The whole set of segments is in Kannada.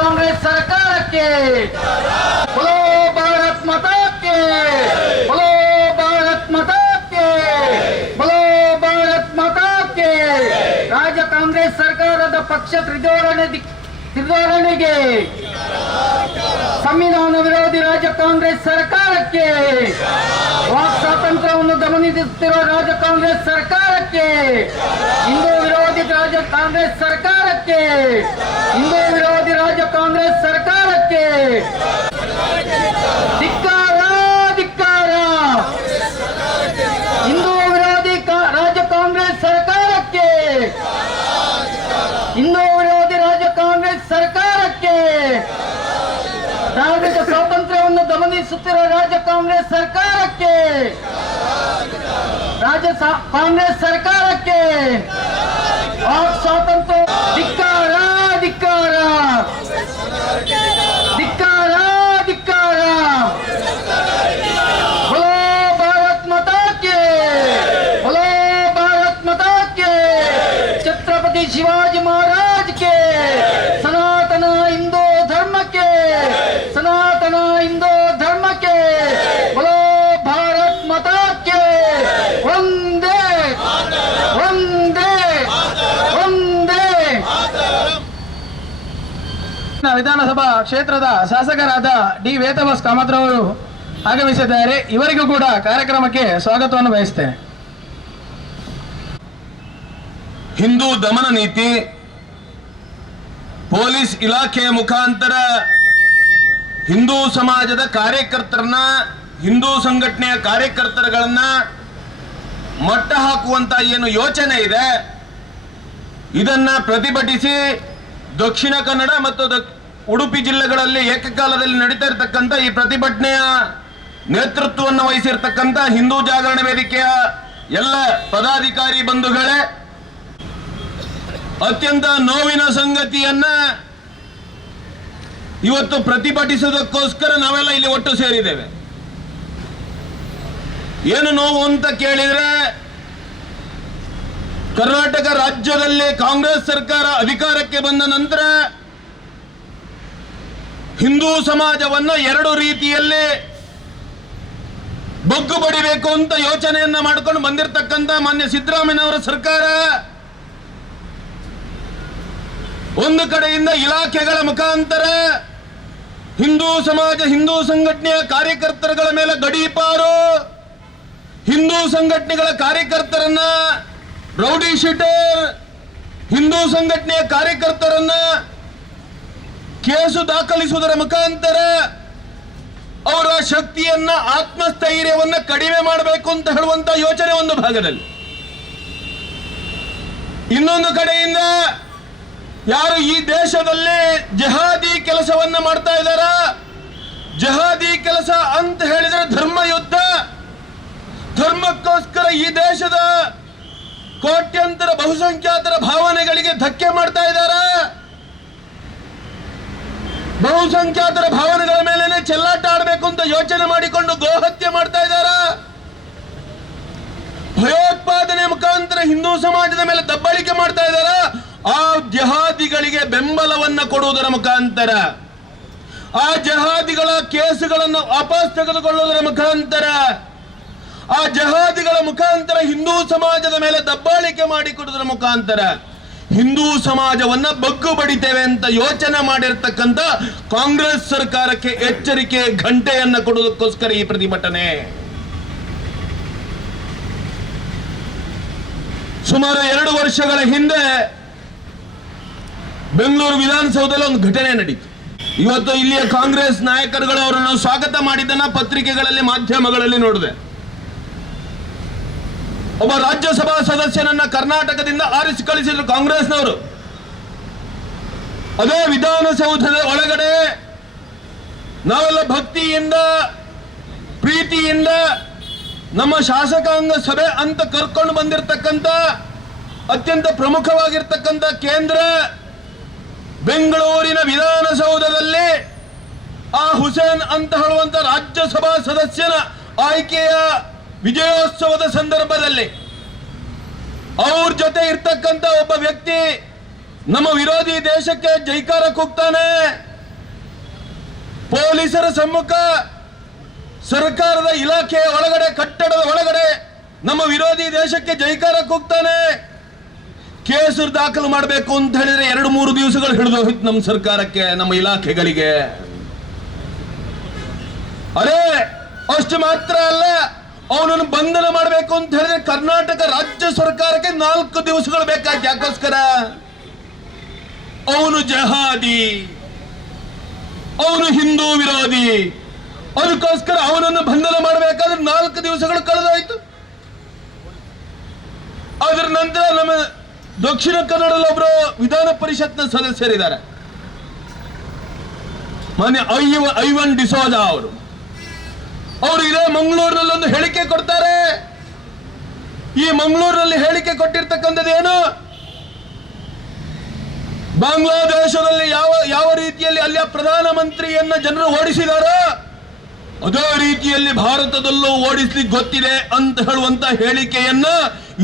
ಕಾಂಗ್ರೆಸ್ ಸರ್ಕಾರಕ್ಕೆ ಬಲೋ ಭಾರತ್ ಮತಕ್ಕೆ ಬಲೋ ಭಾರತ್ ಮತಕ್ಕೆ ಬಲೋ ಭಾರತ್ ಮತಕ್ಕೆ ರಾಜ್ಯ ಕಾಂಗ್ರೆಸ್ ಸರ್ಕಾರದ ಪಕ್ಷ ತ್ರಿಧೋರಣೆ ತ್ರಿಧೋರಣೆಗೆ ಸಂವಿಧಾನ ವಿರೋಧಿ ರಾಜ್ಯ ಕಾಂಗ್ರೆಸ್ ಸರ್ಕಾರಕ್ಕೆ ವಾಕ್ ಸ್ವಾತಂತ್ರ್ಯವನ್ನು ಗಮನಿಸುತ್ತಿರುವ ರಾಜ್ಯ ಕಾಂಗ್ರೆಸ್ ಸರ್ಕಾರಕ್ಕೆ ಹಿಂದೂ ವಿರೋಧಿ ರಾಜ್ಯ ಕಾಂಗ್ರೆಸ್ ಸರ್ಕಾರಕ್ಕೆ ಹಿಂದೂ ವಿರೋಧಿ ರಾಜ್ಯ ಕಾಂಗ್ರೆಸ್ ಸರ್ಕಾರಕ್ಕೆ ಧಿಕ್ಕಾರ ಧಿಕ್ಕಾರ ಹಿಂದೂ ವಿರೋಧಿ ರಾಜ್ಯ ಕಾಂಗ್ರೆಸ್ ಸರ್ಕಾರಕ್ಕೆ ಹಿಂದೂ ವಿರೋಧಿ ರಾಜ್ಯ ಕಾಂಗ್ರೆಸ್ ಸರ್ಕಾರಕ್ಕೆ ನಾಗರಿಕ ಸ್ವಾತಂತ್ರ್ಯವನ್ನು ಗಮನಿಸುತ್ತಿರುವ ರಾಜ್ಯ ಕಾಂಗ್ರೆಸ್ ಸರ್ಕಾರಕ್ಕೆ ರಾಜ್ಯ ಕಾಂಗ್ರೆಸ್ ಸರ್ಕಾರಕ್ಕೆ వాక్ స్వాతంత్రం ವಿಧಾನಸಭಾ ಕ್ಷೇತ್ರದ ಶಾಸಕರಾದ ಡಿ ಕಾಮತ್ ಅವರು ಆಗಮಿಸಿದ್ದಾರೆ ಇವರಿಗೂ ಕೂಡ ಕಾರ್ಯಕ್ರಮಕ್ಕೆ ಸ್ವಾಗತವನ್ನು ಬಯಸ್ತೇನೆ ಹಿಂದೂ ದಮನ ನೀತಿ ಪೊಲೀಸ್ ಇಲಾಖೆಯ ಮುಖಾಂತರ ಹಿಂದೂ ಸಮಾಜದ ಕಾರ್ಯಕರ್ತರನ್ನ ಹಿಂದೂ ಸಂಘಟನೆಯ ಕಾರ್ಯಕರ್ತರುಗಳನ್ನ ಮಟ್ಟ ಹಾಕುವಂತ ಏನು ಯೋಚನೆ ಇದೆ ಇದನ್ನ ಪ್ರತಿಭಟಿಸಿ ದಕ್ಷಿಣ ಕನ್ನಡ ಮತ್ತು ಉಡುಪಿ ಜಿಲ್ಲೆಗಳಲ್ಲಿ ಏಕಕಾಲದಲ್ಲಿ ನಡೀತಾ ಇರತಕ್ಕಂಥ ಈ ಪ್ರತಿಭಟನೆಯ ನೇತೃತ್ವವನ್ನು ವಹಿಸಿರ್ತಕ್ಕಂಥ ಹಿಂದೂ ಜಾಗರಣ ವೇದಿಕೆಯ ಎಲ್ಲ ಪದಾಧಿಕಾರಿ ಬಂಧುಗಳೇ ಅತ್ಯಂತ ನೋವಿನ ಸಂಗತಿಯನ್ನ ಇವತ್ತು ಪ್ರತಿಭಟಿಸುವುದಕ್ಕೋಸ್ಕರ ನಾವೆಲ್ಲ ಇಲ್ಲಿ ಒಟ್ಟು ಸೇರಿದ್ದೇವೆ ಏನು ನೋವು ಅಂತ ಕೇಳಿದ್ರೆ ಕರ್ನಾಟಕ ರಾಜ್ಯದಲ್ಲಿ ಕಾಂಗ್ರೆಸ್ ಸರ್ಕಾರ ಅಧಿಕಾರಕ್ಕೆ ಬಂದ ನಂತರ ಹಿಂದೂ ಸಮಾಜವನ್ನು ಎರಡು ರೀತಿಯಲ್ಲಿ ಬೊಗ್ಗು ಬಡಿಬೇಕು ಅಂತ ಯೋಚನೆಯನ್ನ ಮಾಡಿಕೊಂಡು ಬಂದಿರತಕ್ಕಂತ ಮಾನ್ಯ ಸಿದ್ದರಾಮಯ್ಯನವರ ಸರ್ಕಾರ ಒಂದು ಕಡೆಯಿಂದ ಇಲಾಖೆಗಳ ಮುಖಾಂತರ ಹಿಂದೂ ಸಮಾಜ ಹಿಂದೂ ಸಂಘಟನೆಯ ಕಾರ್ಯಕರ್ತರುಗಳ ಮೇಲೆ ಗಡೀಪಾರು ಹಿಂದೂ ಸಂಘಟನೆಗಳ ಕಾರ್ಯಕರ್ತರನ್ನ ರೌಡಿ ಶೀಟರ್ ಹಿಂದೂ ಸಂಘಟನೆಯ ಕಾರ್ಯಕರ್ತರನ್ನ ಕೇಸು ದಾಖಲಿಸುವುದರ ಮುಖಾಂತರ ಅವರ ಶಕ್ತಿಯನ್ನ ಆತ್ಮಸ್ಥೈರ್ಯವನ್ನ ಕಡಿಮೆ ಮಾಡಬೇಕು ಅಂತ ಹೇಳುವಂತ ಯೋಚನೆ ಒಂದು ಭಾಗದಲ್ಲಿ ಇನ್ನೊಂದು ಕಡೆಯಿಂದ ಯಾರು ಈ ದೇಶದಲ್ಲಿ ಜಹಾದಿ ಕೆಲಸವನ್ನ ಮಾಡ್ತಾ ಇದ್ದಾರ ಜಹಾದಿ ಕೆಲಸ ಅಂತ ಹೇಳಿದ್ರೆ ಧರ್ಮ ಯುದ್ಧ ಧರ್ಮಕ್ಕೋಸ್ಕರ ಈ ದೇಶದ ಕೋಟ್ಯಂತರ ಬಹುಸಂಖ್ಯಾತರ ಭಾವನೆಗಳಿಗೆ ಧಕ್ಕೆ ಮಾಡ್ತಾ ಇದ್ದಾರಾ ಬಹುಸಂಖ್ಯಾತರ ಭಾವನೆಗಳ ಮೇಲೆನೆ ಚೆಲ್ಲಾಟ ಆಡಬೇಕು ಅಂತ ಯೋಚನೆ ಮಾಡಿಕೊಂಡು ಗೋಹತ್ಯೆ ಮಾಡ್ತಾ ಇದ್ದಾರ ಭಯೋತ್ಪಾದನೆ ಮುಖಾಂತರ ಹಿಂದೂ ಸಮಾಜದ ಮೇಲೆ ದಬ್ಬಳಿಕೆ ಮಾಡ್ತಾ ಇದ್ದಾರ ಆ ಜಹಾದಿಗಳಿಗೆ ಬೆಂಬಲವನ್ನ ಕೊಡುವುದರ ಮುಖಾಂತರ ಆ ಜಹಾದಿಗಳ ಕೇಸುಗಳನ್ನು ವಾಪಸ್ ತೆಗೆದುಕೊಳ್ಳುವುದರ ಮುಖಾಂತರ ಆ ಜಹಾದಿಗಳ ಮುಖಾಂತರ ಹಿಂದೂ ಸಮಾಜದ ಮೇಲೆ ದಬ್ಬಾಳಿಕೆ ಮಾಡಿಕೊಡುವುದರ ಮುಖಾಂತರ ಹಿಂದೂ ಸಮಾಜವನ್ನ ಬಗ್ಗು ಬಡಿತೇವೆ ಅಂತ ಯೋಚನೆ ಮಾಡಿರ್ತಕ್ಕಂಥ ಕಾಂಗ್ರೆಸ್ ಸರ್ಕಾರಕ್ಕೆ ಎಚ್ಚರಿಕೆ ಘಂಟೆಯನ್ನ ಕೊಡೋದಕ್ಕೋಸ್ಕರ ಈ ಪ್ರತಿಭಟನೆ ಸುಮಾರು ಎರಡು ವರ್ಷಗಳ ಹಿಂದೆ ಬೆಂಗಳೂರು ವಿಧಾನಸೌಧದಲ್ಲಿ ಒಂದು ಘಟನೆ ನಡೀತು ಇವತ್ತು ಇಲ್ಲಿಯ ಕಾಂಗ್ರೆಸ್ ನಾಯಕರುಗಳು ಅವರನ್ನು ಸ್ವಾಗತ ಮಾಡಿದ್ದನ್ನ ಪತ್ರಿಕೆಗಳಲ್ಲಿ ಮಾಧ್ಯಮಗಳಲ್ಲಿ ನೋಡಿದೆ ಒಬ್ಬ ರಾಜ್ಯಸಭಾ ಸದಸ್ಯನನ್ನ ಕರ್ನಾಟಕದಿಂದ ಆರಿಸಿ ಕಳಿಸಿದ್ರು ಕಾಂಗ್ರೆಸ್ನವರು ಅದೇ ವಿಧಾನಸೌಧದ ಒಳಗಡೆ ನಾವೆಲ್ಲ ಭಕ್ತಿಯಿಂದ ಪ್ರೀತಿಯಿಂದ ನಮ್ಮ ಶಾಸಕಾಂಗ ಸಭೆ ಅಂತ ಕರ್ಕೊಂಡು ಬಂದಿರತಕ್ಕಂತ ಅತ್ಯಂತ ಪ್ರಮುಖವಾಗಿರ್ತಕ್ಕಂಥ ಕೇಂದ್ರ ಬೆಂಗಳೂರಿನ ವಿಧಾನಸೌಧದಲ್ಲಿ ಆ ಹುಸೇನ್ ಅಂತ ಹೇಳುವಂತ ರಾಜ್ಯಸಭಾ ಸದಸ್ಯನ ಆಯ್ಕೆಯ ವಿಜಯೋತ್ಸವದ ಸಂದರ್ಭದಲ್ಲಿ ಅವ್ರ ಜೊತೆ ಇರ್ತಕ್ಕಂಥ ಒಬ್ಬ ವ್ಯಕ್ತಿ ನಮ್ಮ ವಿರೋಧಿ ದೇಶಕ್ಕೆ ಜೈಕಾರ ಕೂಗ್ತಾನೆ ಪೊಲೀಸರ ಸಮ್ಮುಖ ಸರ್ಕಾರದ ಇಲಾಖೆಯ ಒಳಗಡೆ ಕಟ್ಟಡದ ಒಳಗಡೆ ನಮ್ಮ ವಿರೋಧಿ ದೇಶಕ್ಕೆ ಜೈಕಾರ ಕೂಗ್ತಾನೆ ಕೇಸು ದಾಖಲು ಮಾಡಬೇಕು ಅಂತ ಹೇಳಿದ್ರೆ ಎರಡು ಮೂರು ದಿವಸಗಳು ಹಿಡಿದು ಹೋಯ್ತು ನಮ್ಮ ಸರ್ಕಾರಕ್ಕೆ ನಮ್ಮ ಇಲಾಖೆಗಳಿಗೆ ಅರೇ ಅಷ್ಟು ಮಾತ್ರ ಅಲ್ಲ ಅವನನ್ನು ಬಂಧನ ಮಾಡಬೇಕು ಅಂತ ಹೇಳಿದ್ರೆ ಕರ್ನಾಟಕ ರಾಜ್ಯ ಸರ್ಕಾರಕ್ಕೆ ನಾಲ್ಕು ದಿವಸಗಳು ಬೇಕಾಯ್ತು ಯಾಕೋಸ್ಕರ ಅವನು ಜಹಾದಿ ಅವನು ಹಿಂದೂ ವಿರೋಧಿ ಅದಕ್ಕೋಸ್ಕರ ಅವನನ್ನು ಬಂಧನ ಮಾಡಬೇಕಾದ್ರೆ ನಾಲ್ಕು ದಿವಸಗಳು ಕಳೆದಾಯ್ತು ಅದರ ನಂತರ ನಮ್ಮ ದಕ್ಷಿಣ ಕನ್ನಡದಲ್ಲಿ ವಿಧಾನ ಪರಿಷತ್ನ ಸದಸ್ಯರಿದ್ದಾರೆ ಮೊನ್ನೆ ಐವನ್ ಡಿಸೋಜಾ ಅವರು ಅವರು ಇದೇ ಮಂಗಳೂರಿನಲ್ಲಿ ಒಂದು ಹೇಳಿಕೆ ಕೊಡ್ತಾರೆ ಈ ಮಂಗಳೂರಿನಲ್ಲಿ ಹೇಳಿಕೆ ಕೊಟ್ಟಿರ್ತಕ್ಕಂಥದ್ದು ಏನು ಬಾಂಗ್ಲಾದೇಶದಲ್ಲಿ ಯಾವ ಯಾವ ರೀತಿಯಲ್ಲಿ ಅಲ್ಲಿಯ ಪ್ರಧಾನಮಂತ್ರಿಯನ್ನ ಜನರು ಓಡಿಸಿದಾರೋ ಅದೇ ರೀತಿಯಲ್ಲಿ ಭಾರತದಲ್ಲೂ ಓಡಿಸಿ ಗೊತ್ತಿದೆ ಅಂತ ಹೇಳುವಂತ ಹೇಳಿಕೆಯನ್ನ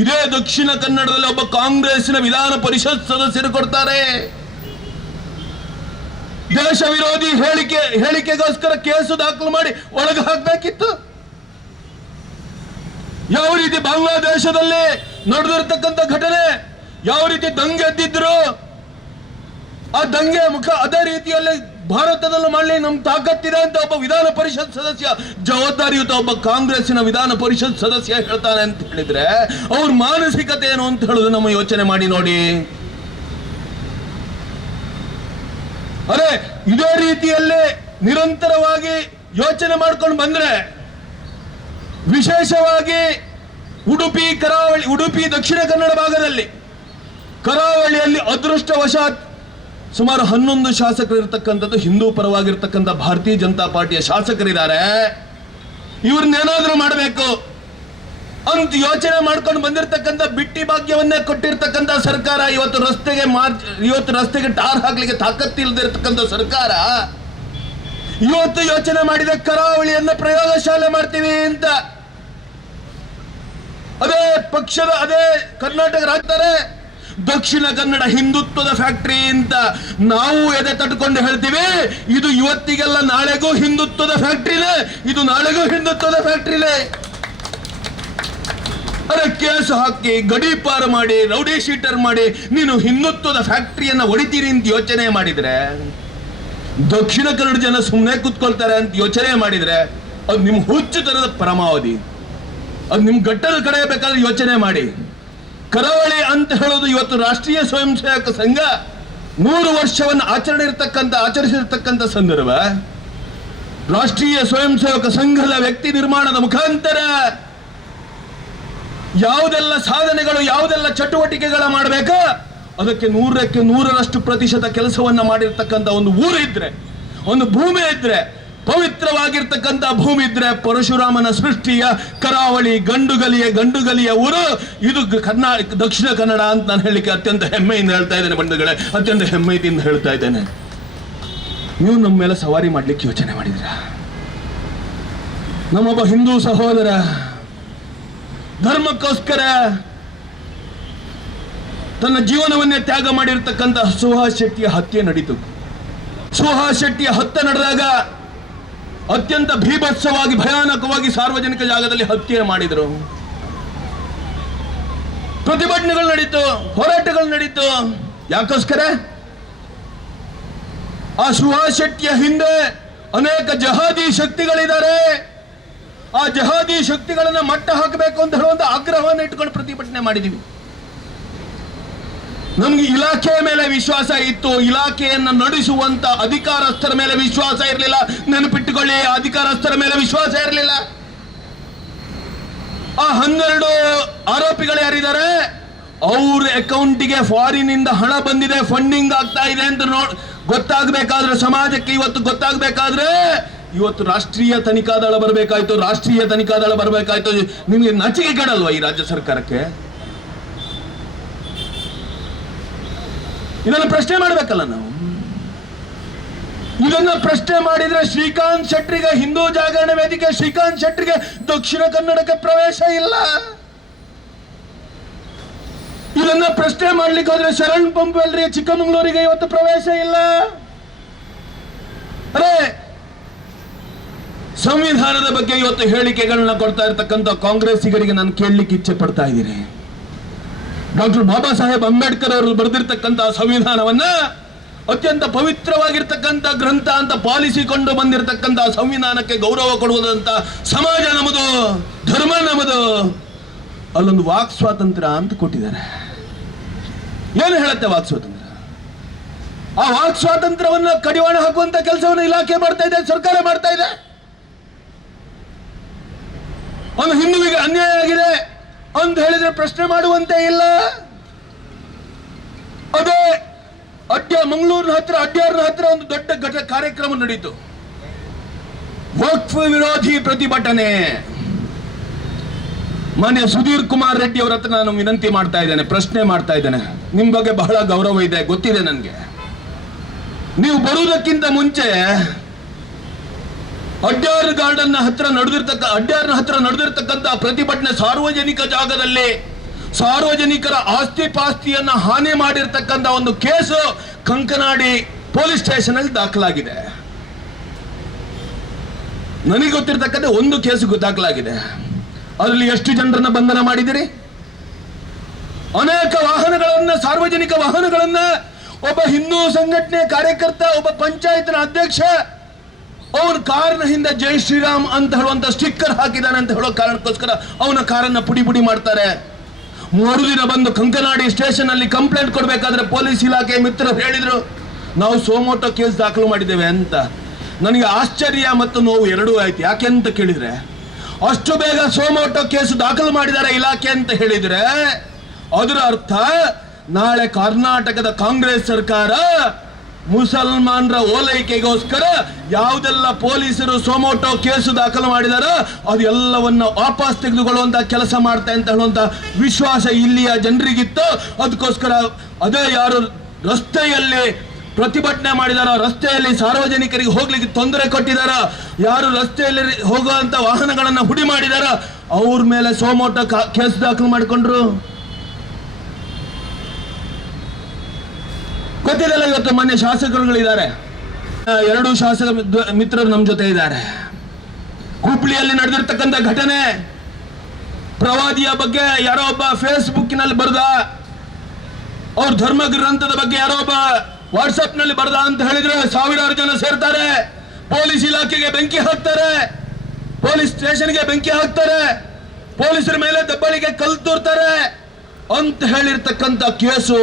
ಇದೇ ದಕ್ಷಿಣ ಕನ್ನಡದಲ್ಲಿ ಒಬ್ಬ ಕಾಂಗ್ರೆಸ್ನ ವಿಧಾನ ಪರಿಷತ್ ಸದಸ್ಯರು ಕೊಡ್ತಾರೆ ದೇಶ ವಿರೋಧಿ ಹೇಳಿಕೆ ಹೇಳಿಕೆಗೋಸ್ಕರ ಕೇಸು ದಾಖಲು ಮಾಡಿ ಒಳಗೆ ಹಾಕಬೇಕಿತ್ತು ಯಾವ ರೀತಿ ಬಾಂಗ್ಲಾದೇಶದಲ್ಲಿ ನಡೆದಿರ್ತಕ್ಕಂಥ ಘಟನೆ ಯಾವ ರೀತಿ ದಂಗೆ ಎದ್ದಿದ್ರು ಆ ದಂಗೆ ಮುಖ ಅದೇ ರೀತಿಯಲ್ಲಿ ಭಾರತದಲ್ಲೂ ಮಾಡಲಿ ನಮ್ ತಾಕತ್ತಿದೆ ಅಂತ ಒಬ್ಬ ವಿಧಾನ ಪರಿಷತ್ ಸದಸ್ಯ ಜವಾಬ್ದಾರಿಯುತ ಒಬ್ಬ ಕಾಂಗ್ರೆಸ್ನ ವಿಧಾನ ಪರಿಷತ್ ಸದಸ್ಯ ಹೇಳ್ತಾನೆ ಅಂತ ಹೇಳಿದ್ರೆ ಅವ್ರ ಮಾನಸಿಕತೆ ಏನು ಅಂತ ಹೇಳುದು ನಮ್ಮ ಯೋಚನೆ ಮಾಡಿ ನೋಡಿ ಅದೇ ಇದೇ ರೀತಿಯಲ್ಲೇ ನಿರಂತರವಾಗಿ ಯೋಚನೆ ಮಾಡ್ಕೊಂಡು ಬಂದ್ರೆ ವಿಶೇಷವಾಗಿ ಉಡುಪಿ ಕರಾವಳಿ ಉಡುಪಿ ದಕ್ಷಿಣ ಕನ್ನಡ ಭಾಗದಲ್ಲಿ ಕರಾವಳಿಯಲ್ಲಿ ಅದೃಷ್ಟವಶಾತ್ ಸುಮಾರು ಹನ್ನೊಂದು ಶಾಸಕರು ಇರತಕ್ಕಂಥದ್ದು ಹಿಂದೂ ಪರವಾಗಿರ್ತಕ್ಕಂಥ ಭಾರತೀಯ ಜನತಾ ಪಾರ್ಟಿಯ ಶಾಸಕರಿದ್ದಾರೆ ಇವ್ರನ್ನೇನಾದ್ರೂ ಮಾಡಬೇಕು ಅಂತ ಯೋಚನೆ ಮಾಡ್ಕೊಂಡು ಬಂದಿರತಕ್ಕಂಥ ಬಿಟ್ಟಿ ಭಾಗ್ಯವನ್ನೇ ಕೊಟ್ಟಿರ್ತಕ್ಕಂಥ ಸರ್ಕಾರ ಇವತ್ತು ರಸ್ತೆಗೆ ಮಾರ್ಚ್ ಇವತ್ತು ರಸ್ತೆಗೆ ಟಾರ್ ಹಾಕ್ಲಿಕ್ಕೆ ತಾಕತ್ತಿ ಇಲ್ದಿರ್ತಕ್ಕಂತ ಸರ್ಕಾರ ಇವತ್ತು ಯೋಚನೆ ಮಾಡಿದ ಕರಾವಳಿಯನ್ನ ಪ್ರಯೋಗಶಾಲೆ ಮಾಡ್ತೀವಿ ಅಂತ ಅದೇ ಪಕ್ಷದ ಅದೇ ಕರ್ನಾಟಕ ರಾಜ್ಯದರೆ ದಕ್ಷಿಣ ಕನ್ನಡ ಹಿಂದುತ್ವದ ಫ್ಯಾಕ್ಟರಿ ಅಂತ ನಾವು ಎದೆ ತಟ್ಕೊಂಡು ಹೇಳ್ತೀವಿ ಇದು ಇವತ್ತಿಗೆಲ್ಲ ನಾಳೆಗೂ ಹಿಂದುತ್ವದ ಫ್ಯಾಕ್ಟ್ರಿನೇ ಇದು ನಾಳೆಗೂ ಹಿಂದುತ್ವದ ಫ್ಯಾಕ್ಟ್ರಿನೇ ಅದರ ಕೇಸು ಹಾಕಿ ಪಾರು ಮಾಡಿ ರೌಡಿ ಶೀಟರ್ ಮಾಡಿ ನೀನು ಹಿಂದುತ್ವದ ಫ್ಯಾಕ್ಟ್ರಿಯನ್ನು ಹೊಡಿತೀರಿ ಅಂತ ಯೋಚನೆ ಮಾಡಿದರೆ ದಕ್ಷಿಣ ಕನ್ನಡ ಜನ ಸುಮ್ಮನೆ ಕೂತ್ಕೊಳ್ತಾರೆ ಅಂತ ಯೋಚನೆ ಮಾಡಿದರೆ ಅದು ನಿಮ್ಮ ಹುಚ್ಚುತನದ ಪರಮಾವಧಿ ಅದು ನಿಮ್ಮ ಗಟ್ಟಲು ಕಡೆಯಬೇಕಾದ್ರೆ ಯೋಚನೆ ಮಾಡಿ ಕರಾವಳಿ ಅಂತ ಹೇಳೋದು ಇವತ್ತು ರಾಷ್ಟ್ರೀಯ ಸ್ವಯಂ ಸೇವಕ ಸಂಘ ನೂರು ವರ್ಷವನ್ನು ಆಚರಣೆ ಇರತಕ್ಕಂಥ ಆಚರಿಸಿರ್ತಕ್ಕಂಥ ಸಂದರ್ಭ ರಾಷ್ಟ್ರೀಯ ಸ್ವಯಂ ಸೇವಕ ಸಂಘದ ವ್ಯಕ್ತಿ ನಿರ್ಮಾಣದ ಮುಖಾಂತರ ಯಾವುದೆಲ್ಲ ಸಾಧನೆಗಳು ಯಾವುದೆಲ್ಲ ಚಟುವಟಿಕೆಗಳ ಮಾಡಬೇಕು ಅದಕ್ಕೆ ನೂರಕ್ಕೆ ನೂರರಷ್ಟು ಪ್ರತಿಶತ ಕೆಲಸವನ್ನು ಮಾಡಿರ್ತಕ್ಕಂಥ ಒಂದು ಊರು ಇದ್ರೆ ಒಂದು ಭೂಮಿ ಇದ್ರೆ ಪವಿತ್ರವಾಗಿರ್ತಕ್ಕಂಥ ಭೂಮಿ ಇದ್ರೆ ಪರಶುರಾಮನ ಸೃಷ್ಟಿಯ ಕರಾವಳಿ ಗಂಡುಗಲಿಯ ಗಂಡುಗಲಿಯ ಊರು ಇದು ಕರ್ನಾಟಕ ದಕ್ಷಿಣ ಕನ್ನಡ ಅಂತ ನಾನು ಹೇಳಲಿಕ್ಕೆ ಅತ್ಯಂತ ಹೆಮ್ಮೆಯಿಂದ ಹೇಳ್ತಾ ಇದ್ದೇನೆ ಬಂಧುಗಳೇ ಅತ್ಯಂತ ಹೆಮ್ಮೆಯಿಂದ ಹೇಳ್ತಾ ಇದ್ದೇನೆ ನೀವು ನಮ್ಮ ಮೇಲೆ ಸವಾರಿ ಮಾಡ್ಲಿಕ್ಕೆ ಯೋಚನೆ ಮಾಡಿದ್ರ ನಮ್ಮೊಬ್ಬ ಹಿಂದೂ ಸಹೋದರ ಧರ್ಮಕ್ಕೋಸ್ಕರ ತನ್ನ ಜೀವನವನ್ನೇ ತ್ಯಾಗ ಮಾಡಿರ್ತಕ್ಕಂಥ ಸುಹಾ ಶೆಟ್ಟಿಯ ಹತ್ಯೆ ನಡೀತು ಸುಹಾ ಶೆಟ್ಟಿಯ ಹತ್ಯೆ ನಡೆದಾಗ ಅತ್ಯಂತ ಭೀಭತ್ಸವಾಗಿ ಭಯಾನಕವಾಗಿ ಸಾರ್ವಜನಿಕ ಜಾಗದಲ್ಲಿ ಹತ್ಯೆ ಮಾಡಿದರು ಪ್ರತಿಭಟನೆಗಳು ನಡೀತು ಹೋರಾಟಗಳು ನಡೀತು ಯಾಕೋಸ್ಕರ ಆ ಸುಹಾ ಶೆಟ್ಟಿಯ ಹಿಂದೆ ಅನೇಕ ಜಹಾದಿ ಶಕ್ತಿಗಳಿದ್ದಾರೆ ಆ ಜಹಾದಿ ಶಕ್ತಿಗಳನ್ನ ಮಟ್ಟ ಹಾಕಬೇಕು ಅಂತ ಹೇಳುವಂತ ಆಗ್ರಹವನ್ನು ಇಟ್ಕೊಂಡು ಪ್ರತಿಭಟನೆ ಮಾಡಿದೀವಿ ನಮ್ಗೆ ಇಲಾಖೆಯ ಮೇಲೆ ವಿಶ್ವಾಸ ಇತ್ತು ಇಲಾಖೆಯನ್ನು ನಡೆಸುವಂತ ಅಧಿಕಾರಸ್ಥರ ಮೇಲೆ ವಿಶ್ವಾಸ ಇರಲಿಲ್ಲ ನೆನಪಿಟ್ಟುಕೊಳ್ಳಿ ಅಧಿಕಾರಸ್ಥರ ಮೇಲೆ ವಿಶ್ವಾಸ ಇರಲಿಲ್ಲ ಆ ಹನ್ನೆರಡು ಆರೋಪಿಗಳು ಯಾರಿದ್ದಾರೆ ಅವ್ರ ಅಕೌಂಟಿಗೆ ಫಾರಿನ್ ಇಂದ ಹಣ ಬಂದಿದೆ ಫಂಡಿಂಗ್ ಆಗ್ತಾ ಇದೆ ಅಂತ ನೋಡ್ ಗೊತ್ತಾಗಬೇಕಾದ್ರೆ ಸಮಾಜಕ್ಕೆ ಇವತ್ತು ಗೊತ್ತಾಗಬೇಕಾದ್ರೆ ಇವತ್ತು ರಾಷ್ಟ್ರೀಯ ತನಿಖಾ ದಳ ಬರಬೇಕಾಯ್ತು ರಾಷ್ಟ್ರೀಯ ತನಿಖಾ ದಳ ಬರಬೇಕಾಯ್ತು ನಿಮಗೆ ನಚಿಕೆ ಕೇಳಲ್ವಾ ಈ ರಾಜ್ಯ ಸರ್ಕಾರಕ್ಕೆ ಇದನ್ನ ಪ್ರಶ್ನೆ ಮಾಡಬೇಕಲ್ಲ ನಾವು ಇದನ್ನ ಪ್ರಶ್ನೆ ಮಾಡಿದ್ರೆ ಶ್ರೀಕಾಂತ್ ಶೆಟ್ಟರಿಗೆ ಹಿಂದೂ ಜಾಗರಣ ವೇದಿಕೆ ಶ್ರೀಕಾಂತ್ ಶೆಟ್ಟಿಗೆ ದಕ್ಷಿಣ ಕನ್ನಡಕ್ಕೆ ಪ್ರವೇಶ ಇಲ್ಲ ಇದನ್ನ ಪ್ರಶ್ನೆ ಮಾಡ್ಲಿಕ್ಕೆ ಹೋದ್ರೆ ಶರಣ್ ಪಂಪ್ ಚಿಕ್ಕಮಂಗ್ಳೂರಿಗೆ ಇವತ್ತು ಪ್ರವೇಶ ಇಲ್ಲ ಅರೇ ಸಂವಿಧಾನದ ಬಗ್ಗೆ ಇವತ್ತು ಹೇಳಿಕೆಗಳನ್ನ ಕೊಡ್ತಾ ಇರತಕ್ಕಂಥ ಕಾಂಗ್ರೆಸ್ಸಿಗರಿಗೆ ನಾನು ಕೇಳಲಿಕ್ಕೆ ಇಚ್ಛೆ ಪಡ್ತಾ ಇದ್ದೀನಿ ಡಾಕ್ಟರ್ ಬಾಬಾ ಸಾಹೇಬ್ ಅಂಬೇಡ್ಕರ್ ಅವರು ಬರೆದಿರ್ತಕ್ಕಂಥ ಸಂವಿಧಾನವನ್ನ ಅತ್ಯಂತ ಪವಿತ್ರವಾಗಿರ್ತಕ್ಕಂಥ ಗ್ರಂಥ ಅಂತ ಪಾಲಿಸಿಕೊಂಡು ಬಂದಿರತಕ್ಕಂಥ ಸಂವಿಧಾನಕ್ಕೆ ಗೌರವ ಕೊಡುವುದಂತ ಸಮಾಜ ನಮ್ಮದು ಧರ್ಮ ನಮ್ಮದು ಅಲ್ಲೊಂದು ವಾಕ್ ಸ್ವಾತಂತ್ರ್ಯ ಅಂತ ಕೊಟ್ಟಿದ್ದಾರೆ ಏನು ಹೇಳುತ್ತೆ ವಾಕ್ ಸ್ವಾತಂತ್ರ್ಯ ಆ ವಾಕ್ ಸ್ವಾತಂತ್ರ್ಯವನ್ನು ಕಡಿವಾಣ ಹಾಕುವಂತ ಕೆಲಸವನ್ನು ಇಲಾಖೆ ಮಾಡ್ತಾ ಇದೆ ಸರ್ಕಾರ ಮಾಡ್ತಾ ಇದೆ ಒಂದು ಹಿಂದುವಿಗೆ ಅನ್ಯಾಯ ಆಗಿದೆ ಅಂತ ಹೇಳಿದ್ರೆ ಪ್ರಶ್ನೆ ಮಾಡುವಂತೆ ಇಲ್ಲ ಅದೇ ಅಡ್ಡ ಮಂಗಳೂರಿನ ಹತ್ರ ಅಡ್ಯಾರನ ಹತ್ರ ಒಂದು ದೊಡ್ಡ ಘಟ ಕಾರ್ಯಕ್ರಮ ನಡೆಯಿತು ವಕ್ಫ್ ವಿರೋಧಿ ಪ್ರತಿಭಟನೆ ಮಾನ್ಯ ಸುಧೀರ್ ಕುಮಾರ್ ರೆಡ್ಡಿ ಅವರ ಹತ್ರ ನಾನು ವಿನಂತಿ ಮಾಡ್ತಾ ಇದ್ದೇನೆ ಪ್ರಶ್ನೆ ಮಾಡ್ತಾ ಇದ್ದೇನೆ ನಿಮ್ ಬಗ್ಗೆ ಬಹಳ ಗೌರವ ಇದೆ ಗೊತ್ತಿದೆ ನನಗೆ ನೀವು ಬರುವುದಕ್ಕಿಂತ ಮುಂಚೆ ಅಡ್ಡಾರ್ ಗಾರ್ಡನ್ ಹತ್ರ ನಡೆದಿರ್ತಕ್ಕ ಅಡ್ಡಾರ್ನ ಹತ್ರ ನಡೆದಿರ್ತಕ್ಕಂಥ ಪ್ರತಿಭಟನೆ ಸಾರ್ವಜನಿಕ ಜಾಗದಲ್ಲಿ ಸಾರ್ವಜನಿಕರ ಆಸ್ತಿ ಪಾಸ್ತಿಯನ್ನ ಹಾನಿ ಮಾಡಿರ್ತಕ್ಕಂಥ ಒಂದು ಕೇಸು ಕಂಕನಾಡಿ ಪೊಲೀಸ್ ಸ್ಟೇಷನ್ ಅಲ್ಲಿ ದಾಖಲಾಗಿದೆ ನನಗೆ ಗೊತ್ತಿರ್ತಕ್ಕಂಥ ಒಂದು ಕೇಸು ದಾಖಲಾಗಿದೆ ಅದರಲ್ಲಿ ಎಷ್ಟು ಜನರನ್ನ ಬಂಧನ ಮಾಡಿದಿರಿ ಅನೇಕ ವಾಹನಗಳನ್ನ ಸಾರ್ವಜನಿಕ ವಾಹನಗಳನ್ನ ಒಬ್ಬ ಹಿಂದೂ ಸಂಘಟನೆ ಕಾರ್ಯಕರ್ತ ಒಬ್ಬ ಪಂಚಾಯತ್ನ ಅಧ್ಯಕ್ಷ ಅವನ ಕಾರಿನ ಹಿಂದೆ ಜೈ ಶ್ರೀರಾಮ್ ಅಂತ ಹೇಳುವಂತ ಸ್ಟಿಕ್ಕರ್ ಹಾಕಿದ್ದಾನೆ ಅಂತ ಹೇಳೋ ಕಾರಣಕ್ಕೋಸ್ಕರ ಅವನ ಕಾರನ್ನ ಪುಡಿ ಪುಡಿ ಮಾಡ್ತಾರೆ ಮರುದಿನ ಬಂದು ಕಂಕನಾಡಿ ಸ್ಟೇಷನ್ ಅಲ್ಲಿ ಕಂಪ್ಲೇಂಟ್ ಕೊಡಬೇಕಾದ್ರೆ ಪೊಲೀಸ್ ಇಲಾಖೆ ಮಿತ್ರರು ಹೇಳಿದ್ರು ನಾವು ಸೋಮೋಟೋ ಕೇಸ್ ದಾಖಲು ಮಾಡಿದ್ದೇವೆ ಅಂತ ನನಗೆ ಆಶ್ಚರ್ಯ ಮತ್ತು ನೋವು ಎರಡೂ ಆಯ್ತು ಯಾಕೆ ಅಂತ ಕೇಳಿದ್ರೆ ಅಷ್ಟು ಬೇಗ ಸೋಮೋಟೋ ಕೇಸ್ ದಾಖಲು ಮಾಡಿದ್ದಾರೆ ಇಲಾಖೆ ಅಂತ ಹೇಳಿದ್ರೆ ಅದರ ಅರ್ಥ ನಾಳೆ ಕರ್ನಾಟಕದ ಕಾಂಗ್ರೆಸ್ ಸರ್ಕಾರ ಮುಸಲ್ಮಾನರ ಓಲೈಕೆಗೋಸ್ಕರ ಯಾವುದೆಲ್ಲ ಪೊಲೀಸರು ಸೋಮೋಟೋ ಕೇಸು ದಾಖಲು ಮಾಡಿದಾರೋ ಅದೆಲ್ಲವನ್ನ ವಾಪಸ್ ತೆಗೆದುಕೊಳ್ಳುವಂತ ಕೆಲಸ ಮಾಡ್ತಾ ಅಂತ ಹೇಳುವಂತ ವಿಶ್ವಾಸ ಇಲ್ಲಿಯ ಜನರಿಗಿತ್ತು ಅದಕ್ಕೋಸ್ಕರ ಅದೇ ಯಾರು ರಸ್ತೆಯಲ್ಲಿ ಪ್ರತಿಭಟನೆ ಮಾಡಿದಾರ ರಸ್ತೆಯಲ್ಲಿ ಸಾರ್ವಜನಿಕರಿಗೆ ಹೋಗ್ಲಿಕ್ಕೆ ತೊಂದರೆ ಕೊಟ್ಟಿದಾರ ಯಾರು ರಸ್ತೆಯಲ್ಲಿ ಹೋಗುವಂತ ವಾಹನಗಳನ್ನು ಹುಡಿ ಮಾಡಿದಾರ ಅವ್ರ ಮೇಲೆ ಸೋಮೋಟ ಕೇಸು ದಾಖಲು ಮಾಡಿಕೊಂಡ್ರು ಗೊತ್ತಿರಲ್ಲ ಇವತ್ತು ಮೊನ್ನೆ ಶಾಸಕರುಗಳಿದ್ದಾರೆ ಎರಡು ಶಾಸಕ ಮಿತ್ರರು ನಮ್ಮ ಜೊತೆ ಇದ್ದಾರೆ ಹುಬ್ಳಿಯಲ್ಲಿ ನಡೆದಿರ್ತಕ್ಕಂಥ ಘಟನೆ ಪ್ರವಾದಿಯ ಬಗ್ಗೆ ಯಾರೋ ಒಬ್ಬ ಫೇಸ್ಬುಕ್ನಲ್ಲಿ ಬರ್ದ ಅವ್ರ ಧರ್ಮ ಗ್ರಂಥದ ಬಗ್ಗೆ ಯಾರೋ ಒಬ್ಬ ವಾಟ್ಸ್ಆಪ್ ನಲ್ಲಿ ಬರ್ದ ಅಂತ ಹೇಳಿದ್ರೆ ಸಾವಿರಾರು ಜನ ಸೇರ್ತಾರೆ ಪೊಲೀಸ್ ಇಲಾಖೆಗೆ ಬೆಂಕಿ ಹಾಕ್ತಾರೆ ಪೊಲೀಸ್ ಸ್ಟೇಷನ್ಗೆ ಬೆಂಕಿ ಹಾಕ್ತಾರೆ ಪೊಲೀಸರ ಮೇಲೆ ದಬ್ಬಳಿಗೆ ಕಲ್ತೂರ್ತಾರೆ ಅಂತ ಹೇಳಿರ್ತಕ್ಕಂಥ ಕೇಸು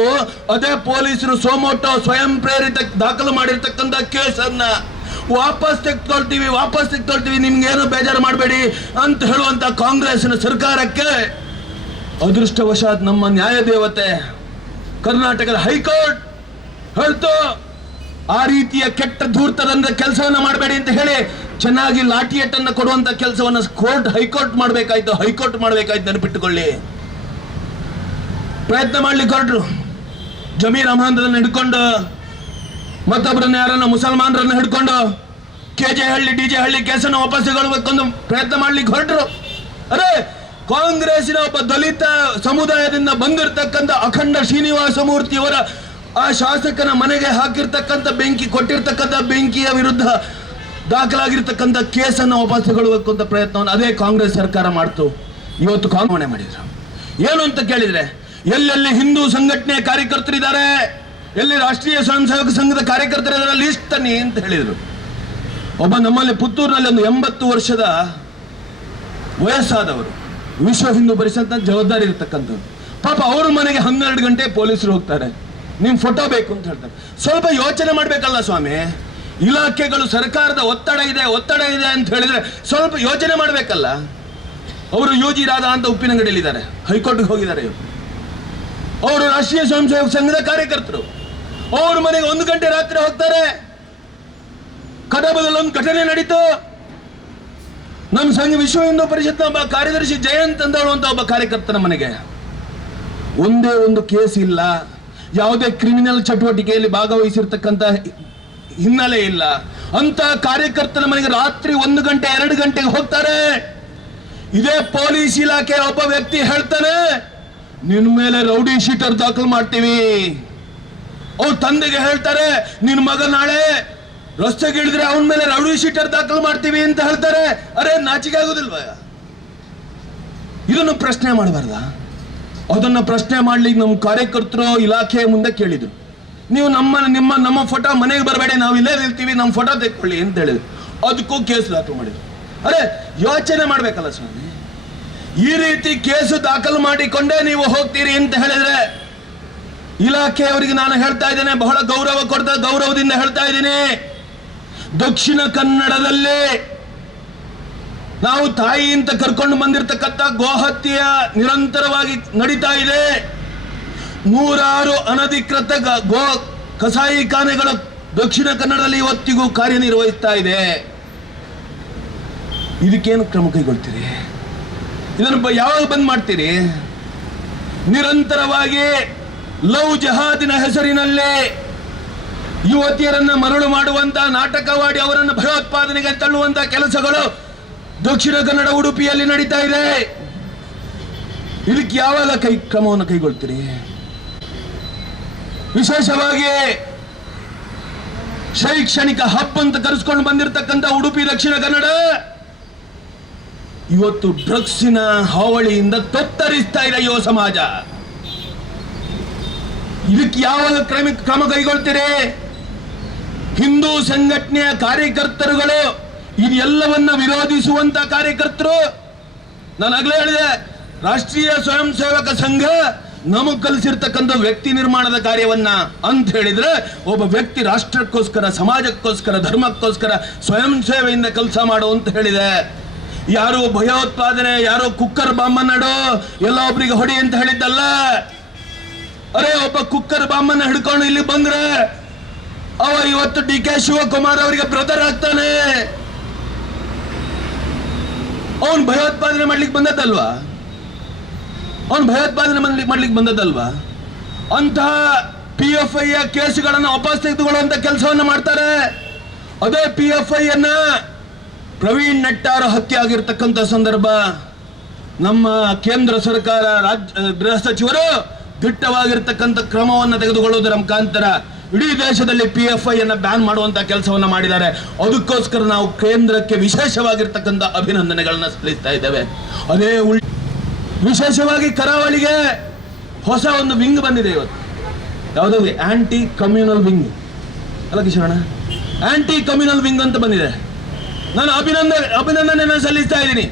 ಅದೇ ಪೊಲೀಸರು ಸೋಮೋಟ ಸ್ವಯಂ ಪ್ರೇರಿತ ದಾಖಲು ಮಾಡಿರ್ತಕ್ಕಂಥ ಕೇಸನ್ನ ವಾಪಸ್ ತೆಗೆದುಕೊಳ್ತೀವಿ ವಾಪಸ್ ತೆಗೆದುಕೊಳ್ತೀವಿ ಏನು ಬೇಜಾರು ಮಾಡಬೇಡಿ ಅಂತ ಹೇಳುವಂತ ಕಾಂಗ್ರೆಸ್ನ ಸರ್ಕಾರಕ್ಕೆ ಅದೃಷ್ಟವಶಾತ್ ನಮ್ಮ ನ್ಯಾಯ ದೇವತೆ ಕರ್ನಾಟಕದ ಹೈಕೋರ್ಟ್ ಹೇಳ್ತು ಆ ರೀತಿಯ ಕೆಟ್ಟ ಧೂರ್ತದಂತ ಕೆಲಸವನ್ನು ಮಾಡಬೇಡಿ ಅಂತ ಹೇಳಿ ಚೆನ್ನಾಗಿ ಲಾಠಿ ಕೊಡುವಂತ ಕೆಲಸವನ್ನ ಕೆಲಸವನ್ನು ಕೋರ್ಟ್ ಹೈಕೋರ್ಟ್ ಮಾಡಬೇಕಾಯ್ತು ಹೈಕೋರ್ಟ್ ಮಾಡಬೇಕಾಯ್ತು ನೆನಪಿಟ್ಟುಕೊಳ್ಳಿ ಪ್ರಯತ್ನ ಮಾಡ್ಲಿಕ್ಕೆ ಹೊರಟರು ಜಮೀರ್ ಅಹಮದ್ರನ್ನ ಹಿಡ್ಕೊಂಡು ಮತ್ತೊಬ್ಬರನ್ನ ಯಾರನ್ನ ಮುಸಲ್ಮಾನರನ್ನ ಹಿಡ್ಕೊಂಡು K J Halli D J Halli ಕೇಸನ್ನು ವಾಪಸ್ ತಗೊಳ್ಬೇಕಂದು ಪ್ರಯತ್ನ ಮಾಡ್ಲಿಕ್ಕೆ ಹೊರಟರು ಅರೇ ಕಾಂಗ್ರೆಸ್ಸಿನ ಒಬ್ಬ ದಲಿತ ಸಮುದಾಯದಿಂದ ಬಂದಿರತಕ್ಕಂಥ ಅಖಂಡ ಶ್ರೀನಿವಾಸ ಮೂರ್ತಿಯವರ ಆ ಶಾಸಕನ ಮನೆಗೆ ಹಾಕಿರ್ತಕ್ಕಂಥ ಬೆಂಕಿ ಕೊಟ್ಟಿರ್ತಕ್ಕಂಥ ಬೆಂಕಿಯ ವಿರುದ್ಧ ದಾಖಲಾಗಿರ್ತಕ್ಕಂಥ ಕೇಸನ್ನು ವಾಪಸ್ ತಗೊಳ್ಬೇಕು ಅಂತ ಪ್ರಯತ್ನವನ್ನು ಅದೇ ಕಾಂಗ್ರೆಸ್ ಸರ್ಕಾರ ಮಾಡ್ತು ಇವತ್ತು ಕಾಂಗ್ರೆಸ್ ಮಾಡಿದ್ರು ಏನು ಅಂತ ಕೇಳಿದರೆ ಎಲ್ಲೆಲ್ಲಿ ಹಿಂದೂ ಸಂಘಟನೆ ಕಾರ್ಯಕರ್ತರಿದ್ದಾರೆ ಎಲ್ಲಿ ರಾಷ್ಟ್ರೀಯ ಸ್ವಯಂ ಸೇವಕ ಸಂಘದ ಕಾರ್ಯಕರ್ತರಿದ್ದಾರೆ ಲಿಸ್ಟ್ ತನ್ನಿ ಅಂತ ಹೇಳಿದರು ಒಬ್ಬ ನಮ್ಮಲ್ಲಿ ಪುತ್ತೂರಿನಲ್ಲಿ ಒಂದು ಎಂಬತ್ತು ವರ್ಷದ ವಯಸ್ಸಾದವರು ವಿಶ್ವ ಹಿಂದೂ ಪರಿಷತ್ನ ಜವಾಬ್ದಾರಿ ಇರತಕ್ಕಂಥದ್ದು ಪಾಪ ಅವರು ಮನೆಗೆ ಹನ್ನೆರಡು ಗಂಟೆ ಪೊಲೀಸರು ಹೋಗ್ತಾರೆ ನಿಮ್ಮ ಫೋಟೋ ಬೇಕು ಅಂತ ಹೇಳ್ತಾರೆ ಸ್ವಲ್ಪ ಯೋಚನೆ ಮಾಡಬೇಕಲ್ಲ ಸ್ವಾಮಿ ಇಲಾಖೆಗಳು ಸರ್ಕಾರದ ಒತ್ತಡ ಇದೆ ಒತ್ತಡ ಇದೆ ಅಂತ ಹೇಳಿದ್ರೆ ಸ್ವಲ್ಪ ಯೋಚನೆ ಮಾಡಬೇಕಲ್ಲ ಅವರು ಯೋಜಿರಾದ ರಾಧಾ ಅಂತ ಉಪ್ಪಿನಂಗಡಿಯಲ್ಲಿದ್ದಾರೆ ಹೈಕೋರ್ಟ್ಗೆ ಹೋಗಿದ್ದಾರೆ ಇವರು ಅವರು ರಾಷ್ಟ್ರೀಯ ಸ್ವಯಂ ಸೇವಕ ಸಂಘದ ಕಾರ್ಯಕರ್ತರು ಅವರು ಮನೆಗೆ ಒಂದು ಗಂಟೆ ರಾತ್ರಿ ಹೋಗ್ತಾರೆ ಕಡಬದಲ್ಲಿ ಒಂದು ಘಟನೆ ನಡೀತು ನಮ್ಮ ಸಂಘ ವಿಶ್ವ ಹಿಂದೂ ಪರಿಷತ್ನ ಒಬ್ಬ ಕಾರ್ಯದರ್ಶಿ ಜಯಂತ್ ಅಂತ ಒಬ್ಬ ಕಾರ್ಯಕರ್ತನ ಮನೆಗೆ ಒಂದೇ ಒಂದು ಕೇಸ್ ಇಲ್ಲ ಯಾವುದೇ ಕ್ರಿಮಿನಲ್ ಚಟುವಟಿಕೆಯಲ್ಲಿ ಭಾಗವಹಿಸಿರ್ತಕ್ಕಂಥ ಹಿನ್ನೆಲೆ ಇಲ್ಲ ಅಂತ ಕಾರ್ಯಕರ್ತನ ಮನೆಗೆ ರಾತ್ರಿ ಒಂದು ಗಂಟೆ ಎರಡು ಗಂಟೆಗೆ ಹೋಗ್ತಾರೆ ಇದೇ ಪೊಲೀಸ್ ಇಲಾಖೆ ಒಬ್ಬ ವ್ಯಕ್ತಿ ಹೇಳ್ತಾನೆ ನಿನ್ ಮೇಲೆ ರೌಡಿ ಶೀಟರ್ ದಾಖಲು ಮಾಡ್ತೀವಿ ಅವ್ರ ತಂದೆಗೆ ಹೇಳ್ತಾರೆ ನಿನ್ ಮಗ ನಾಳೆ ರಸ್ತೆಗೆ ಇಳಿದ್ರೆ ಅವನ ಮೇಲೆ ರೌಡಿ ಶೀಟರ್ ದಾಖಲು ಮಾಡ್ತೀವಿ ಅಂತ ಹೇಳ್ತಾರೆ ಅರೆ ನಾಚಿಕೆ ಆಗುದಿಲ್ವ ಇದನ್ನು ಪ್ರಶ್ನೆ ಮಾಡಬಾರ್ದ ಅದನ್ನ ಪ್ರಶ್ನೆ ಮಾಡ್ಲಿಕ್ಕೆ ನಮ್ಮ ಕಾರ್ಯಕರ್ತರು ಇಲಾಖೆ ಮುಂದೆ ಕೇಳಿದ್ರು ನೀವು ನಮ್ಮ ನಿಮ್ಮ ನಮ್ಮ ಫೋಟೋ ಮನೆಗೆ ಬರಬೇಡಿ ನಾವು ಇಲ್ಲೇ ನಿಲ್ತೀವಿ ನಮ್ಮ ಫೋಟೋ ತೆಕ್ಕೊಳ್ಳಿ ಅಂತ ಹೇಳಿದ್ರು ಅದಕ್ಕೂ ಕೇಸ್ ದಾಖಲು ಮಾಡಿದ್ರು ಅರೆ ಯೋಚನೆ ಮಾಡ್ಬೇಕಲ್ಲ ಸ್ವಾಮಿ ಈ ರೀತಿ ಕೇಸು ದಾಖಲು ಮಾಡಿಕೊಂಡೇ ನೀವು ಹೋಗ್ತೀರಿ ಅಂತ ಹೇಳಿದ್ರೆ ಇಲಾಖೆಯವರಿಗೆ ನಾನು ಹೇಳ್ತಾ ಇದ್ದೇನೆ ಬಹಳ ಗೌರವ ಕೊಡ್ತಾ ಗೌರವದಿಂದ ಹೇಳ್ತಾ ಇದ್ದೀನಿ ದಕ್ಷಿಣ ಕನ್ನಡದಲ್ಲಿ ನಾವು ತಾಯಿ ಅಂತ ಕರ್ಕೊಂಡು ಬಂದಿರತಕ್ಕಂಥ ಗೋಹತ್ಯೆಯ ನಿರಂತರವಾಗಿ ನಡೀತಾ ಇದೆ ನೂರಾರು ಅನಧಿಕೃತ ಗೋ ಕಸಾಯಿಖಾನೆಗಳು ದಕ್ಷಿಣ ಕನ್ನಡದಲ್ಲಿ ಇವತ್ತಿಗೂ ಕಾರ್ಯನಿರ್ವಹಿಸ್ತಾ ಇದೆ ಇದಕ್ಕೇನು ಕ್ರಮ ಕೈಗೊಳ್ತೀರಿ ಇದನ್ನು ಯಾವಾಗ ಬಂದ್ ಮಾಡ್ತೀರಿ ನಿರಂತರವಾಗಿ ಲವ್ ಜಹಾದಿನ ಹೆಸರಿನಲ್ಲೇ ಯುವತಿಯರನ್ನ ಮರಳು ಮಾಡುವಂತ ನಾಟಕವಾಡಿ ಅವರನ್ನು ಭಯೋತ್ಪಾದನೆಗೆ ತಳ್ಳುವಂತ ಕೆಲಸಗಳು ದಕ್ಷಿಣ ಕನ್ನಡ ಉಡುಪಿಯಲ್ಲಿ ನಡೀತಾ ಇದೆ ಇದಕ್ಕೆ ಯಾವಾಗ ಕೈ ಕ್ರಮವನ್ನು ಕೈಗೊಳ್ತೀರಿ ವಿಶೇಷವಾಗಿ ಶೈಕ್ಷಣಿಕ ಹಬ್ ಅಂತ ಕರೆಸ್ಕೊಂಡು ಬಂದಿರತಕ್ಕಂತ ಉಡುಪಿ ದಕ್ಷಿಣ ಕನ್ನಡ ಇವತ್ತು ಡ್ರಗ್ಸಿನ ಹಾವಳಿಯಿಂದ ತತ್ತರಿಸ್ತಾ ಇದೆ ಯುವ ಸಮಾಜ ಇದಕ್ಕೆ ಯಾವಾಗ ಕ್ರಮ ಕ್ರಮ ಕೈಗೊಳ್ತೀರಿ ಹಿಂದೂ ಸಂಘಟನೆಯ ಕಾರ್ಯಕರ್ತರುಗಳು ಇದೆಲ್ಲವನ್ನ ವಿರೋಧಿಸುವಂತ ಕಾರ್ಯಕರ್ತರು ನಾನು ಆಗ್ಲೇ ಹೇಳಿದೆ ರಾಷ್ಟ್ರೀಯ ಸ್ವಯಂ ಸೇವಕ ಸಂಘ ನಮಗ್ ಕಲಿಸಿರ್ತಕ್ಕಂಥ ವ್ಯಕ್ತಿ ನಿರ್ಮಾಣದ ಕಾರ್ಯವನ್ನ ಅಂತ ಹೇಳಿದ್ರೆ ಒಬ್ಬ ವ್ಯಕ್ತಿ ರಾಷ್ಟ್ರಕ್ಕೋಸ್ಕರ ಸಮಾಜಕ್ಕೋಸ್ಕರ ಧರ್ಮಕ್ಕೋಸ್ಕರ ಸ್ವಯಂ ಸೇವೆಯಿಂದ ಕೆಲಸ ಮಾಡು ಅಂತ ಹೇಳಿದೆ ಯಾರು ಭಯೋತ್ಪಾದನೆ ಯಾರೋ ಕುಕ್ಕರ್ ನಡು ಎಲ್ಲ ಒಬ್ಬರಿಗೆ ಹೊಡಿ ಅಂತ ಹೇಳಿದ್ದಲ್ಲ ಅರೆ ಒಬ್ಬ ಕುಕ್ಕರ್ ಬಾಂಬನ್ನ ಹಿಡ್ಕೊಂಡು ಇಲ್ಲಿ ಬಂದ್ರೆ ಅವ ಇವತ್ತು ಡಿ ಕೆ ಶಿವಕುಮಾರ್ ಅವರಿಗೆ ಬ್ರದರ್ ಆಗ್ತಾನೆ ಅವನ್ ಭಯೋತ್ಪಾದನೆ ಮಾಡ್ಲಿಕ್ಕೆ ಬಂದದ್ದಲ್ವಾ ಅವನ್ ಭಯೋತ್ಪಾದನೆ ಮಾಡ್ಲಿಕ್ಕೆ ಬಂದದ್ದಲ್ವಾ ಅಂತಹ ಪಿ ಎಫ್ ಐ ಕೇಸುಗಳನ್ನು ವಾಪಸ್ ತೆಗೆದುಕೊಳ್ಳುವಂತ ಕೆಲಸವನ್ನು ಮಾಡ್ತಾರೆ ಅದೇ ಪಿ ಎಫ್ ಐ ಅನ್ನ ಪ್ರವೀಣ್ ನಟ್ಟಾರ ಹತ್ಯೆ ಆಗಿರ್ತಕ್ಕಂಥ ಸಂದರ್ಭ ನಮ್ಮ ಕೇಂದ್ರ ಸರ್ಕಾರ ರಾಜ್ಯ ಗೃಹ ಸಚಿವರು ದಿಟ್ಟವಾಗಿರ್ತಕ್ಕಂಥ ಕ್ರಮವನ್ನು ತೆಗೆದುಕೊಳ್ಳುವುದರ ಮುಖಾಂತರ ಇಡೀ ದೇಶದಲ್ಲಿ ಪಿ ಎಫ್ ಐಯನ್ನು ಬ್ಯಾನ್ ಮಾಡುವಂಥ ಕೆಲಸವನ್ನು ಮಾಡಿದ್ದಾರೆ ಅದಕ್ಕೋಸ್ಕರ ನಾವು ಕೇಂದ್ರಕ್ಕೆ ವಿಶೇಷವಾಗಿರ್ತಕ್ಕಂಥ ಅಭಿನಂದನೆಗಳನ್ನು ಸಲ್ಲಿಸ್ತಾ ಇದ್ದೇವೆ ಅದೇ ಉಳ್ ವಿಶೇಷವಾಗಿ ಕರಾವಳಿಗೆ ಹೊಸ ಒಂದು ವಿಂಗ್ ಬಂದಿದೆ ಇವತ್ತು ಯಾವುದೋ ಆಂಟಿ ಕಮ್ಯುನಲ್ ವಿಂಗ್ ಅಲ್ಲ ಕಿಶೋಣ ಆಂಟಿ ಕಮ್ಯುನಲ್ ವಿಂಗ್ ಅಂತ ಬಂದಿದೆ ನಾನು ಅಭಿನಂದನೆ ಅಭಿನಂದನೆಯನ್ನು ಸಲ್ಲಿಸ್ತಾ ಇದ್ದೀನಿ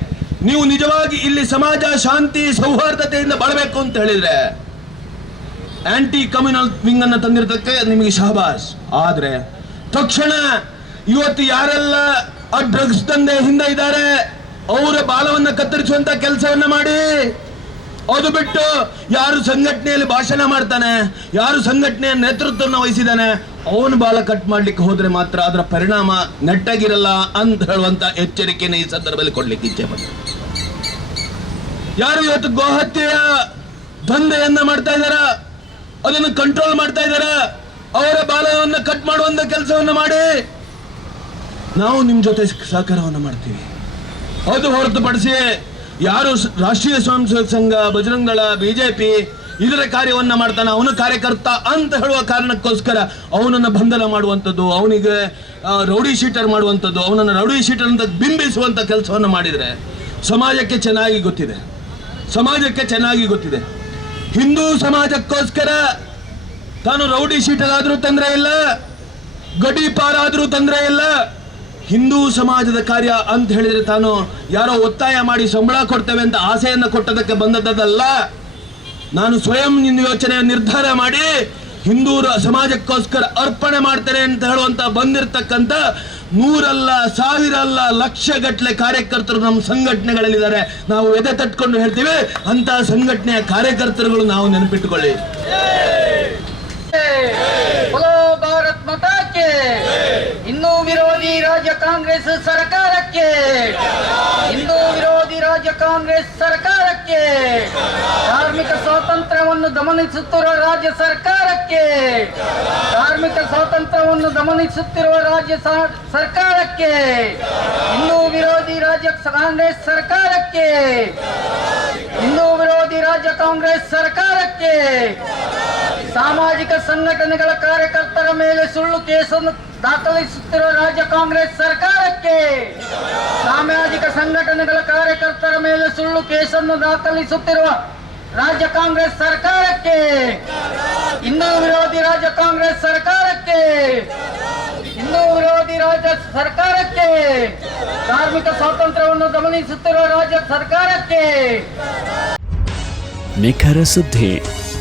ನೀವು ನಿಜವಾಗಿ ಇಲ್ಲಿ ಸಮಾಜ ಶಾಂತಿ ಸೌಹಾರ್ದತೆಯಿಂದ ಬಳಬೇಕು ಅಂತ ಹೇಳಿದ್ರೆ ಆಂಟಿ ಕಮ್ಯುನಲ್ ವಿಂಗ್ ಅನ್ನು ತಂದಿರತಕ್ಕೆ ನಿಮಗೆ ಶಹಬಾಸ್ ಆದರೆ ತಕ್ಷಣ ಇವತ್ತು ಯಾರೆಲ್ಲ ಆ ಡ್ರಗ್ಸ್ ತಂದೆ ಹಿಂದೆ ಇದ್ದಾರೆ ಅವರ ಬಾಲವನ್ನ ಕತ್ತರಿಸುವಂತ ಕೆಲಸವನ್ನ ಮಾಡಿ ಅದು ಬಿಟ್ಟು ಯಾರು ಸಂಘಟನೆಯಲ್ಲಿ ಭಾಷಣ ಮಾಡ್ತಾನೆ ಯಾರು ಸಂಘಟನೆಯ ನೇತೃತ್ವವನ್ನು ವಹಿಸಿದಾನೆ ಅವನು ಬಾಲ ಕಟ್ ಮಾಡ್ಲಿಕ್ಕೆ ಹೋದ್ರೆ ಮಾತ್ರ ಅದರ ಪರಿಣಾಮ ನೆಟ್ಟಾಗಿರಲ್ಲ ಅಂತ ಹೇಳುವಂತ ಎಚ್ಚರಿಕೆಯನ್ನು ಈ ಸಂದರ್ಭದಲ್ಲಿ ಕೊಡ್ಲಿಕ್ಕೆ ಇಚ್ಛೆ ಪಡ್ತಾರೆ ಯಾರು ಇವತ್ತು ಗೋಹತ್ಯೆಯ ದಂಧೆಯನ್ನ ಮಾಡ್ತಾ ಇದ್ದಾರ ಅದನ್ನು ಕಂಟ್ರೋಲ್ ಮಾಡ್ತಾ ಇದಾರ ಅವರ ಬಾಲವನ್ನು ಕಟ್ ಮಾಡುವಂತ ಕೆಲಸವನ್ನು ಮಾಡಿ ನಾವು ನಿಮ್ ಜೊತೆ ಸಹಕಾರವನ್ನು ಮಾಡ್ತೀವಿ ಅದು ಹೊರತುಪಡಿಸಿ ಯಾರು ರಾಷ್ಟ್ರೀಯ ಸ್ವಯಂ ಸೇವಕ ಸಂಘ ಬಜರಂಗಳ ಬಿಜೆಪಿ ಇದರ ಕಾರ್ಯವನ್ನ ಮಾಡ್ತಾನೆ ಅವನು ಕಾರ್ಯಕರ್ತ ಅಂತ ಹೇಳುವ ಕಾರಣಕ್ಕೋಸ್ಕರ ಅವನನ್ನು ಬಂಧನ ಮಾಡುವಂಥದ್ದು ಅವನಿಗೆ ರೌಡಿ ಶೀಟರ್ ಮಾಡುವಂಥದ್ದು ಅವನನ್ನು ರೌಡಿ ಶೀಟರ್ ಅಂತ ಬಿಂಬಿಸುವಂಥ ಕೆಲಸವನ್ನು ಮಾಡಿದರೆ ಸಮಾಜಕ್ಕೆ ಚೆನ್ನಾಗಿ ಗೊತ್ತಿದೆ ಸಮಾಜಕ್ಕೆ ಚೆನ್ನಾಗಿ ಗೊತ್ತಿದೆ ಹಿಂದೂ ಸಮಾಜಕ್ಕೋಸ್ಕರ ತಾನು ರೌಡಿ ಶೀಟರ್ ಆದರೂ ತೊಂದರೆ ಇಲ್ಲ ಗಡಿಪಾರಾದರೂ ತೊಂದರೆ ಇಲ್ಲ ಹಿಂದೂ ಸಮಾಜದ ಕಾರ್ಯ ಅಂತ ಹೇಳಿದರೆ ತಾನು ಯಾರೋ ಒತ್ತಾಯ ಮಾಡಿ ಸಂಬಳ ಕೊಡ್ತೇವೆ ಅಂತ ಆಸೆಯನ್ನು ಕೊಟ್ಟದಕ್ಕೆ ಬಂದದ್ದಲ್ಲ ನಾನು ಸ್ವಯಂ ಯೋಚನೆ ನಿರ್ಧಾರ ಮಾಡಿ ಹಿಂದೂರ ಸಮಾಜಕ್ಕೋಸ್ಕರ ಅರ್ಪಣೆ ಮಾಡ್ತೇನೆ ಅಂತ ಹೇಳುವಂತ ಬಂದಿರತಕ್ಕಂಥ ನೂರಲ್ಲ ಸಾವಿರ ಅಲ್ಲ ಲಕ್ಷ ಗಟ್ಟಲೆ ಕಾರ್ಯಕರ್ತರು ನಮ್ಮ ಸಂಘಟನೆಗಳಲ್ಲಿದ್ದಾರೆ ನಾವು ಎದೆ ತಟ್ಕೊಂಡು ಹೇಳ್ತೀವಿ ಅಂತ ಸಂಘಟನೆಯ ಕಾರ್ಯಕರ್ತರುಗಳು ನಾವು ನೆನಪಿಟ್ಟುಕೊಳ್ಳಿ ಹಿಂದೂ ವಿರೋಧಿ ರಾಜ್ಯ ಕಾಂಗ್ರೆಸ್ ಸರ್ಕಾರಕ್ಕೆ ಹಿಂದೂ ವಿರೋಧಿ ರಾಜ್ಯ ಕಾಂಗ್ರೆಸ್ ಸರ್ಕಾರಕ್ಕೆ ಕಾರ್ಮಿಕ ಸ್ವಾತಂತ್ರ್ಯವನ್ನು ಗಮನಿಸುತ್ತಿರುವ ರಾಜ್ಯ ಸರ್ಕಾರಕ್ಕೆ ಕಾರ್ಮಿಕ ಸ್ವಾತಂತ್ರ್ಯವನ್ನು ಗಮನಿಸುತ್ತಿರುವ ರಾಜ್ಯ ಸರ್ಕಾರಕ್ಕೆ ಹಿಂದೂ ವಿರೋಧಿ ರಾಜ್ಯ ಕಾಂಗ್ರೆಸ್ ಸರ್ಕಾರಕ್ಕೆ ಹಿಂದೂ ವಿರೋಧಿ ರಾಜ್ಯ ಕಾಂಗ್ರೆಸ್ ಸರ್ಕಾರಕ್ಕೆ ಸಾಮಾಜಿಕ ಸಂಘಟನೆಗಳ ಕಾರ್ಯಕರ್ತರ ಮೇಲೆ ಸುಳ್ಳು ಕೇಸನ್ನು ದಾಖಲಿಸುತ್ತಿರುವ ರಾಜ್ಯ ಕಾಂಗ್ರೆಸ್ ಸರ್ಕಾರಕ್ಕೆ ಸಾಮಾಜಿಕ ಸಂಘಟನೆಗಳ ಕಾರ್ಯಕರ್ತರ ಮೇಲೆ ಸುಳ್ಳು ಕೇಸನ್ನು ದಾಖಲಿಸುತ್ತಿರುವ ರಾಜ್ಯ ಕಾಂಗ್ರೆಸ್ ಸರ್ಕಾರಕ್ಕೆ ಹಿಂದೂ ವಿರೋಧಿ ರಾಜ್ಯ ಕಾಂಗ್ರೆಸ್ ಸರ್ಕಾರಕ್ಕೆ ಹಿಂದೂ ವಿರೋಧಿ ರಾಜ್ಯ ಸರ್ಕಾರಕ್ಕೆ ಕಾರ್ಮಿಕ ಸ್ವಾತಂತ್ರ್ಯವನ್ನು ಗಮನಿಸುತ್ತಿರುವ ರಾಜ್ಯ ಸರ್ಕಾರಕ್ಕೆ ನಿಖರ ಸುದ್ದಿ